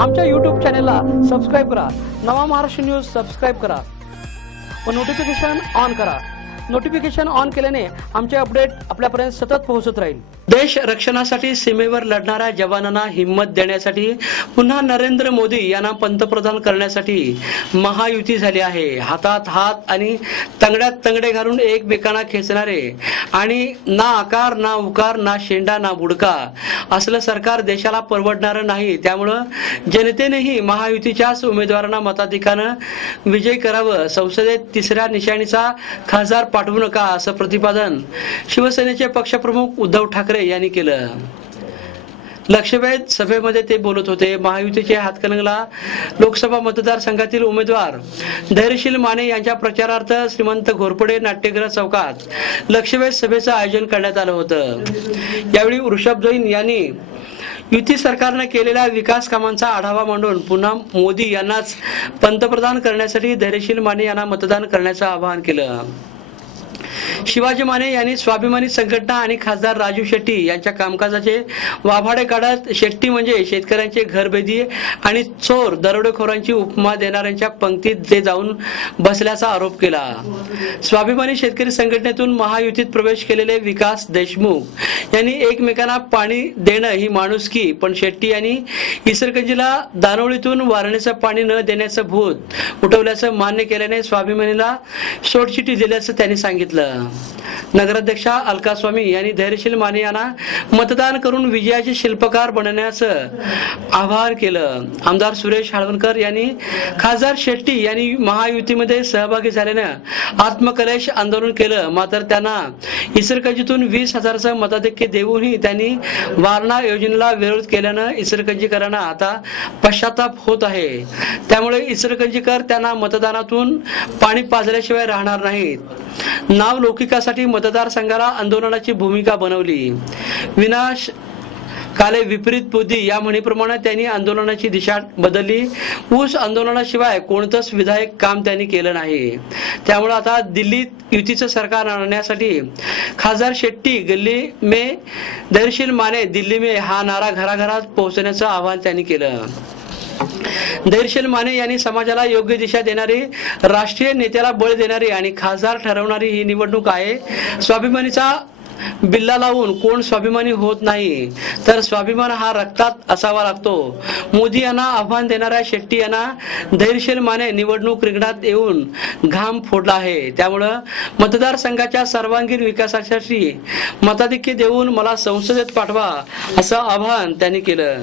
आमच्या YouTube चॅनलला subscribe करा। नवा महाराष्ट्र न्यूज सबस्क्राइब करा व नोटिफिकेशन ऑन करा। नोटिफिकेशन ऑन केल्याने आमचे अपडेट आपल्यापर्यंत सतत पोहोचत राहील। देश रक्षणासाठी सीमेवर लढणाऱ्या जवानांना हिम्मत देण्यासाठी पुन्हा नरेंद्र मोदी यांना पंतप्रधान करण्यासाठी महायुती झाली आहे। हातात हात आणि तंगड्यात तंगडे घालून एकमेकांना खेचणारे आणि ना आकार ना उकार ना शेंडा ना बुडका असलं सरकार देशाला परवडणार नाही। त्यामुळे जनतेनेही महायुतीच्याच उमेदवारांना मताधिक्याने विजय करावं। संसदेत तिसऱ्या निशाणीचा खासदार पाठवू नका असं प्रतिपादन शिवसेनेचे पक्षप्रमुख उद्धव ठाकरे यांनी केलं। लक्षवेध सभेमध्ये ते बोलत होते। महायुतीचे हातकणंगला लोकसभा मतदारसंघातील उमेदवार धैर्यशील माने यांच्या प्रचारार्थ श्रीमंत घोरपडे नाट्यगृह चौकात लक्षवेध सभेचं आयोजन करण्यात आलं होतं। यावेळी वृषभ जैन यांनी युती सरकारने केलेल्या विकास कामांचा आढावा मांडून पुन्हा मोदी यांनाच पंतप्रधान करण्यासाठी धैर्यशील माने यांना मतदान करण्याचं आवाहन केलं। शिवाजी माने यांनी स्वाभिमानी संघटना आणि खासदार राजू शेट्टी यांच्या कामकाजाचे वाभाडे काढत शेट्टी म्हणजे शेतकऱ्यांचे घरबेदी आणि चोर दरोडेखोरांची उपमा देणाऱ्यांच्या पंक्तीत ते जाऊन बसल्याचा आरोप केला। स्वाभिमानी शेतकरी संघटनेतून महायुतीत प्रवेश केलेले विकास देशमुख यांनी एकमेकांना पाणी देणं ही माणुसकी, पण शेट्टी यांनी इसरगंजीला दानोळीतून वारणीचं पाणी न देण्याचं भूत उठवल्याचं मान्य केल्याने स्वाभिमानीला सोडचिठ्ठी दिल्याचं त्यांनी सांगितलं। नगराध्यक्षा अलका स्वामी यांनी धैर्यशील माने यांना मतदान करून विजयाचे शिल्पकार बनण्याचं आवाहन केलं। आमदार सुरेश हाळवणकर यांनी खासदार शेट्टी यांनी महायुतीमध्ये सहभागी झाल्यानं आत्मकलेश आंदोलन केलं, मात्र त्यांना इसरगंजीतून 20,000चं मताधिक्य देऊनही त्यांनी वारणा योजनेला विरोध केल्यानं इसरगंजीकरांना आता पश्चाताप होत आहे। त्यामुळे इसरगंजीकर त्यांना मतदानातून पाणी पाजल्याशिवाय राहणार नाहीत। नाव लौकिकासाठी मतदारसंघाला आंदोलनाची भूमिका बनवली। विनाश काले विपरीत बुद्धी या म्हणीप्रमाणे त्यांनी आंदोलनाची दिशा बदलली। ऊस आंदोलनाशिवाय कोणतंच विधायक काम त्यांनी केलं नाही। त्यामुळे आता दिल्लीत युतीचं सरकार आणण्यासाठी खासदार शेट्टी गल्ली में धैर्यशील माने दिल्ली में हा नारा घराघरात पोहोचण्याचं आवाहन त्यांनी केलं। धैर्यशील माने यांनी समाजाला योग्य दिशा देणारी, राष्ट्रीय नेत्याला बळ देणारी आणि खासदार ठरवणारी ही निवडणूक आहे। स्वाभिमानीचा बिल्ला लावून कोण स्वाभिमानी होत नाही, तर स्वाभिमान हा रक्तात असावा लागतो। मोदी यांना आव्हान देणाऱ्या शेट्टी यांना धैर्यशील माने निवडणूक रिंगणात येऊन घाम फोडला आहे। त्यामुळे मतदारसंघाच्या सर्वांगीण विकासासाठी मताधिक्य देऊन मला संसदेत पाठवा असं आवाहन त्यांनी केलं।